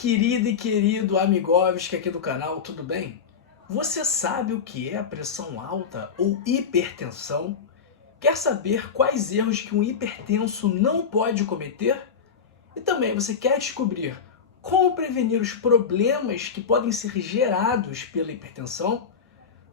querida e querido Amigovski aqui do canal, tudo bem? Você sabe o que é a pressão alta ou hipertensão? Quer saber quais erros que um hipertenso não pode cometer? E também você quer descobrir como prevenir os problemas que podem ser gerados pela hipertensão?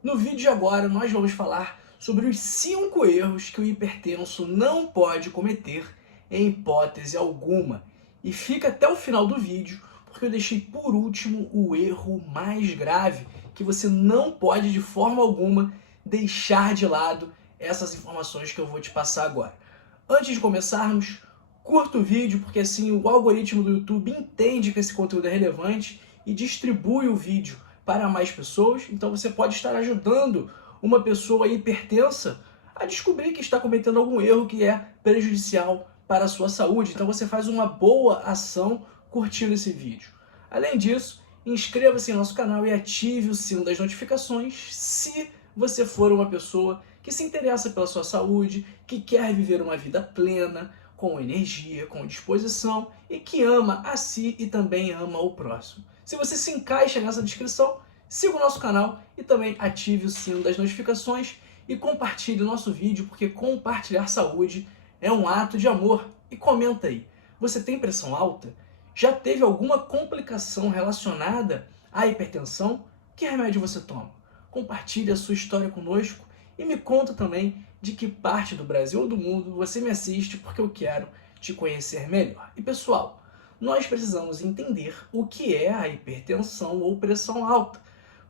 No vídeo de agora nós vamos falar sobre os 5 erros que o hipertenso não pode cometer em hipótese alguma. E fica até o final do vídeo, porque eu deixei por último o erro mais grave, que você não pode de forma alguma deixar de lado essas informações que eu vou te passar agora. Antes de começarmos, curta o vídeo, porque assim o algoritmo do YouTube entende que esse conteúdo é relevante e distribui o vídeo para mais pessoas. Então você pode estar ajudando uma pessoa hipertensa a descobrir que está cometendo algum erro que é prejudicial para a sua saúde. Então você faz uma boa ação curtindo esse vídeo. Além disso, inscreva-se em nosso canal e ative o sino das notificações se você for uma pessoa que se interessa pela sua saúde, que quer viver uma vida plena, com energia, com disposição e que ama a si e também ama o próximo. Se você se encaixa nessa descrição, siga o nosso canal e também ative o sino das notificações e compartilhe o nosso vídeo, porque compartilhar saúde é um ato de amor. E comenta aí, você tem pressão alta? Já teve alguma complicação relacionada à hipertensão? Que remédio você toma? Compartilhe a sua história conosco e me conta também de que parte do Brasil ou do mundo você me assiste, porque eu quero te conhecer melhor. E pessoal, nós precisamos entender o que é a hipertensão ou pressão alta,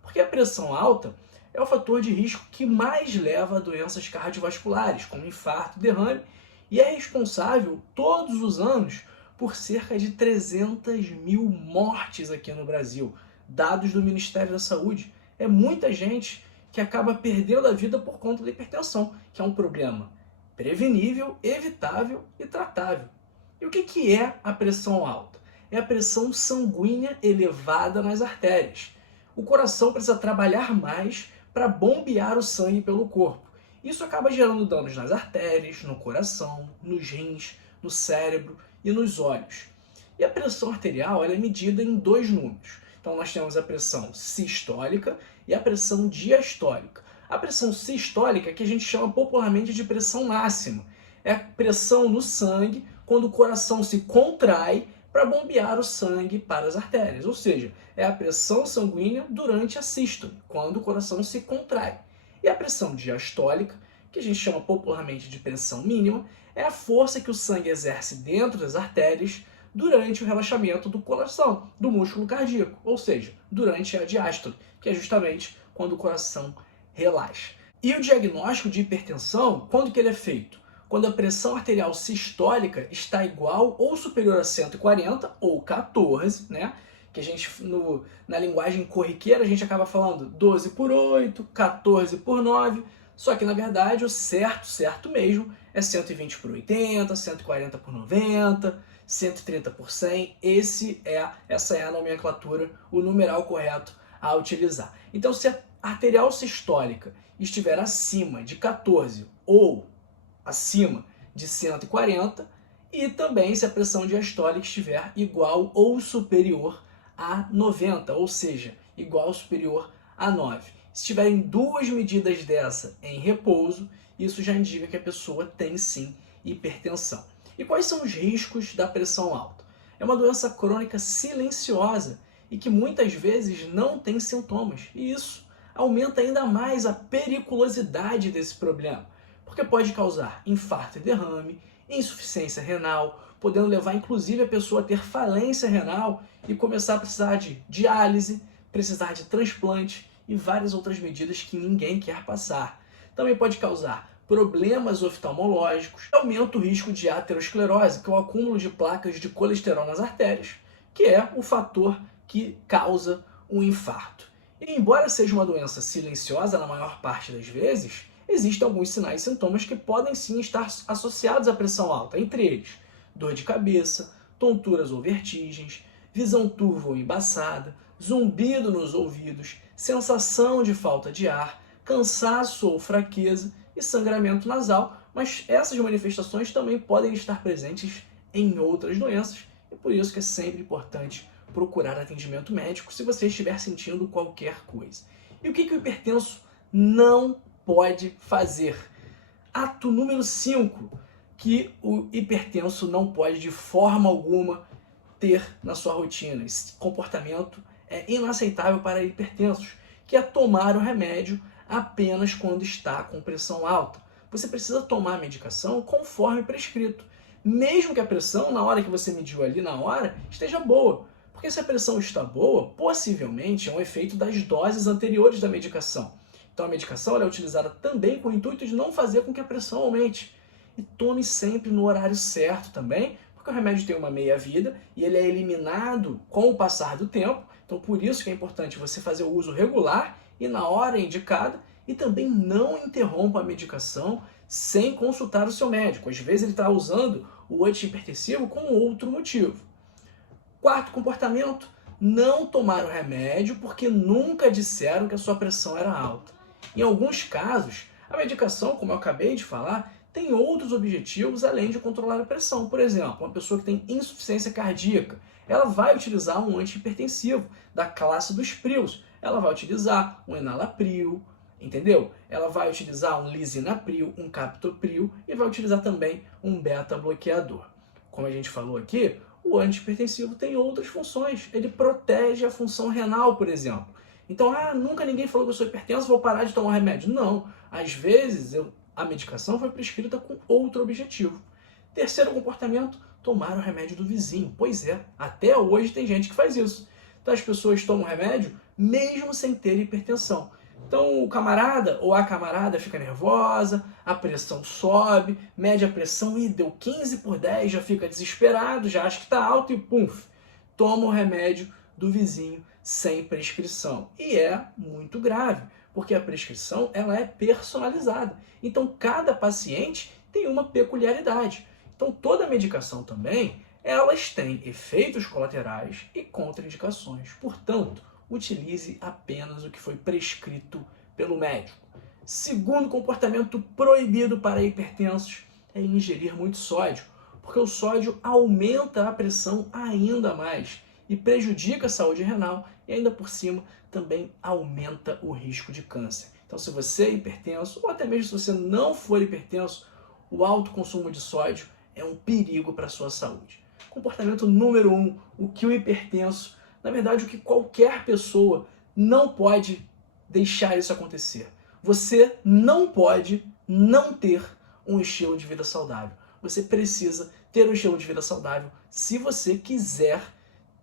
porque a pressão alta é o fator de risco que mais leva a doenças cardiovasculares, como infarto e derrame, e é responsável todos os anos por cerca de 300 mil mortes aqui no Brasil. Dados do Ministério da Saúde. É muita gente que acaba perdendo a vida por conta da hipertensão, que é um problema prevenível, evitável e tratável. E o que é a pressão alta? É a pressão sanguínea elevada nas artérias. O coração precisa trabalhar mais para bombear o sangue pelo corpo. Isso acaba gerando danos nas artérias, no coração, nos rins, no cérebro e nos olhos. E a pressão arterial ela é medida em 2 números. Então nós temos a pressão sistólica e a pressão diastólica. A pressão sistólica, que a gente chama popularmente de pressão máxima, é a pressão no sangue quando o coração se contrai para bombear o sangue para as artérias. Ou seja, é a pressão sanguínea durante a sístole, quando o coração se contrai. E a pressão diastólica, que a gente chama popularmente de pressão mínima, é a força que o sangue exerce dentro das artérias durante o relaxamento do coração, do músculo cardíaco, ou seja, durante a diástole, que é justamente quando o coração relaxa. E o diagnóstico de hipertensão, quando que ele é feito? Quando a pressão arterial sistólica está igual ou superior a 140 ou 14, né? Que a gente, na linguagem corriqueira, a gente acaba falando 12 por 8, 14 por 9, só que na verdade o certo mesmo é 120 por 80, 140 por 90, 130 por 100, essa é a nomenclatura, o numeral correto a utilizar. Então se a arterial sistólica estiver acima de 14 ou acima de 140, e também se a pressão diastólica estiver igual ou superior a 90, ou seja, igual ou superior a 9. Se tiverem 2 medidas dessa em repouso, isso já indica que a pessoa tem sim hipertensão. E quais são os riscos da pressão alta? É uma doença crônica silenciosa e que muitas vezes não tem sintomas. E isso aumenta ainda mais a periculosidade desse problema, porque pode causar infarto e derrame, insuficiência renal, podendo levar inclusive a pessoa a ter falência renal e começar a precisar de diálise, precisar de transplante e várias outras medidas que ninguém quer passar. Também pode causar problemas oftalmológicos, aumenta o risco de aterosclerose, que é o acúmulo de placas de colesterol nas artérias, que é o fator que causa um infarto. E embora seja uma doença silenciosa na maior parte das vezes, existem alguns sinais e sintomas que podem sim estar associados à pressão alta, entre eles dor de cabeça, tonturas ou vertigens, visão turva ou embaçada, zumbido nos ouvidos, sensação de falta de ar, cansaço ou fraqueza e sangramento nasal, mas essas manifestações também podem estar presentes em outras doenças e por isso que é sempre importante procurar atendimento médico se você estiver sentindo qualquer coisa. E o que o hipertenso não pode fazer? Ato número 5, que o hipertenso não pode de forma alguma ter na sua rotina. Esse comportamento é inaceitável para hipertensos, que é tomar o remédio apenas quando está com pressão alta. Você precisa tomar a medicação conforme prescrito, mesmo que a pressão, na hora que você mediu ali na hora, esteja boa. Porque se a pressão está boa, possivelmente é um efeito das doses anteriores da medicação. Então a medicação ela é utilizada também com o intuito de não fazer com que a pressão aumente. E tome sempre no horário certo também, porque o remédio tem uma meia-vida e ele é eliminado com o passar do tempo. Então por isso que é importante você fazer o uso regular e na hora indicada, e também não interrompa a medicação sem consultar o seu médico. Às vezes ele está usando o antihipertensivo com outro motivo. Quarto comportamento, não tomar o remédio porque nunca disseram que a sua pressão era alta. Em alguns casos, a medicação, como eu acabei de falar, tem outros objetivos além de controlar a pressão. Por exemplo, uma pessoa que tem insuficiência cardíaca, ela vai utilizar um antihipertensivo da classe dos prios. Ela vai utilizar um enalapril, entendeu? Ela vai utilizar um lisinapril, um captopril e vai utilizar também um beta-bloqueador. Como a gente falou aqui, o antihipertensivo tem outras funções. Ele protege a função renal, por exemplo. Então, nunca ninguém falou que eu sou hipertenso, vou parar de tomar remédio. Não. Às vezes, a medicação foi prescrita com outro objetivo. Terceiro comportamento, tomar o remédio do vizinho. Pois é, até hoje tem gente que faz isso. Então, as pessoas tomam remédio mesmo sem ter hipertensão. Então o camarada ou a camarada fica nervosa, a pressão sobe, mede a pressão e deu 15/10, já fica desesperado, já acha que está alto e pum, toma o remédio do vizinho sem prescrição. E é muito grave, porque a prescrição ela é personalizada. Então cada paciente tem uma peculiaridade. Então toda medicação também, elas têm efeitos colaterais e contraindicações. Portanto, utilize apenas o que foi prescrito pelo médico. Segundo comportamento proibido para hipertensos é ingerir muito sódio, porque o sódio aumenta a pressão ainda mais e prejudica a saúde renal e ainda por cima também aumenta o risco de câncer. Então se você é hipertenso ou até mesmo se você não for hipertenso, o alto consumo de sódio é um perigo para a sua saúde. Comportamento número 1, o que o hipertenso, na verdade, o que qualquer pessoa não pode deixar isso acontecer. Você não pode não ter um estilo de vida saudável. Você precisa ter um estilo de vida saudável se você quiser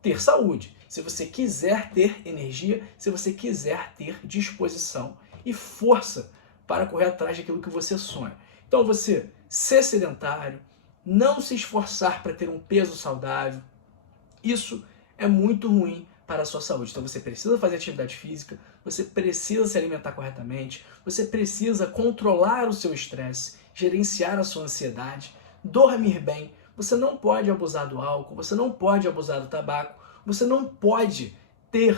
ter saúde, se você quiser ter energia, se você quiser ter disposição e força para correr atrás daquilo que você sonha. Então você ser sedentário, não se esforçar para ter um peso saudável, isso é muito ruim para a sua saúde. Então você precisa fazer atividade física, você precisa se alimentar corretamente, você precisa controlar o seu estresse, gerenciar a sua ansiedade, dormir bem, você não pode abusar do álcool, você não pode abusar do tabaco, você não pode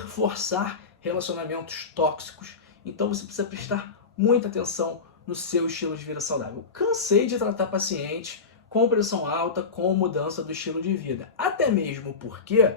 forçar relacionamentos tóxicos. Então você precisa prestar muita atenção no seu estilo de vida saudável. Eu cansei de tratar pacientes com pressão alta, com mudança do estilo de vida. Até mesmo porque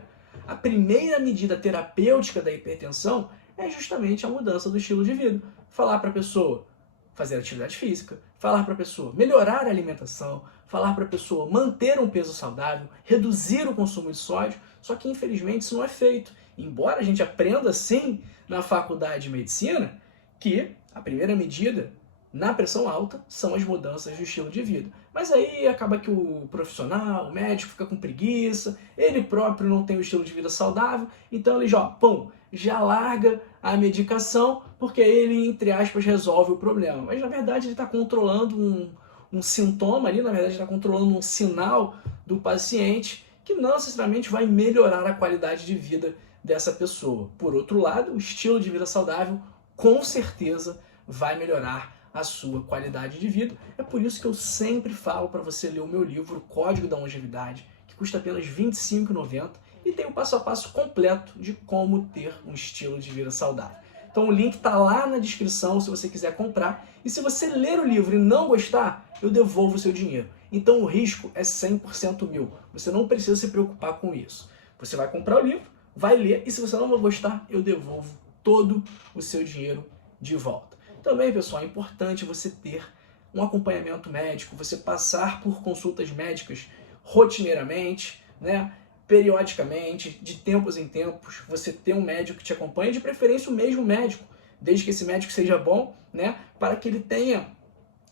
a primeira medida terapêutica da hipertensão é justamente a mudança do estilo de vida. Falar para a pessoa fazer atividade física, falar para a pessoa melhorar a alimentação, falar para a pessoa manter um peso saudável, reduzir o consumo de sódio, só que infelizmente isso não é feito. Embora a gente aprenda sim na faculdade de medicina que a primeira medida na pressão alta são as mudanças do estilo de vida. Mas aí acaba que o profissional, o médico, fica com preguiça, ele próprio não tem o estilo de vida saudável, então ele já larga a medicação, porque ele, entre aspas, resolve o problema. Mas na verdade ele está controlando um sintoma ali, na verdade ele está controlando um sinal do paciente que não necessariamente vai melhorar a qualidade de vida dessa pessoa. Por outro lado, o estilo de vida saudável com certeza vai melhorar a sua qualidade de vida. É por isso que eu sempre falo para você ler o meu livro Código da Longevidade, que custa apenas R$ 25,90 e tem o passo a passo completo de como ter um estilo de vida saudável. Então o link está lá na descrição se você quiser comprar. E se você ler o livro e não gostar, eu devolvo o seu dinheiro. Então o risco é 100% meu. Você não precisa se preocupar com isso. Você vai comprar o livro, vai ler e se você não vai gostar, eu devolvo todo o seu dinheiro de volta. Também, pessoal, é importante você ter um acompanhamento médico, você passar por consultas médicas rotineiramente, né? Periodicamente, de tempos em tempos, você ter um médico que te acompanhe, de preferência o mesmo médico, desde que esse médico seja bom, né? Para que ele tenha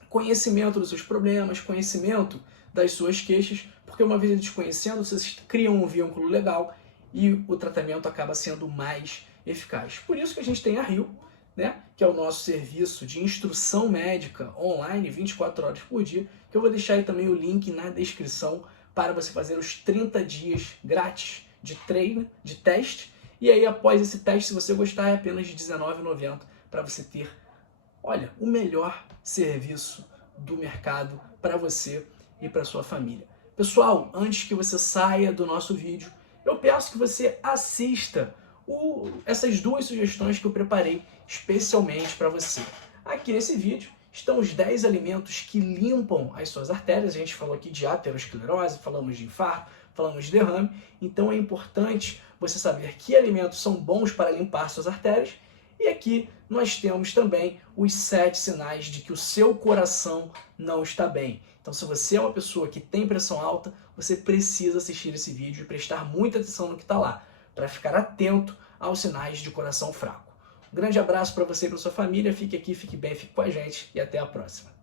conhecimento dos seus problemas, conhecimento das suas queixas, porque uma vez ele te conhecendo, vocês criam um vínculo legal e o tratamento acaba sendo mais eficaz. Por isso que a gente tem a Rio, né, que é o nosso serviço de instrução médica online 24 horas por dia, que eu vou deixar aí também o link na descrição para você fazer os 30 dias grátis de treino, de teste, e aí após esse teste, se você gostar, é apenas de R$19,90 para você ter, olha, o melhor serviço do mercado para você e para sua família. Pessoal, antes que você saia do nosso vídeo, eu peço que você assista essas duas sugestões que eu preparei especialmente para você. Aqui nesse vídeo estão os 10 alimentos que limpam as suas artérias. A gente falou aqui de aterosclerose, falamos de infarto, falamos de derrame. Então é importante você saber que alimentos são bons para limpar suas artérias. E aqui nós temos também os 7 sinais de que o seu coração não está bem. Então, se você é uma pessoa que tem pressão alta, você precisa assistir esse vídeo e prestar muita atenção no que está lá, para ficar atento aos sinais de coração fraco. Um grande abraço para você e para sua família. Fique aqui, fique bem, fique com a gente e até a próxima.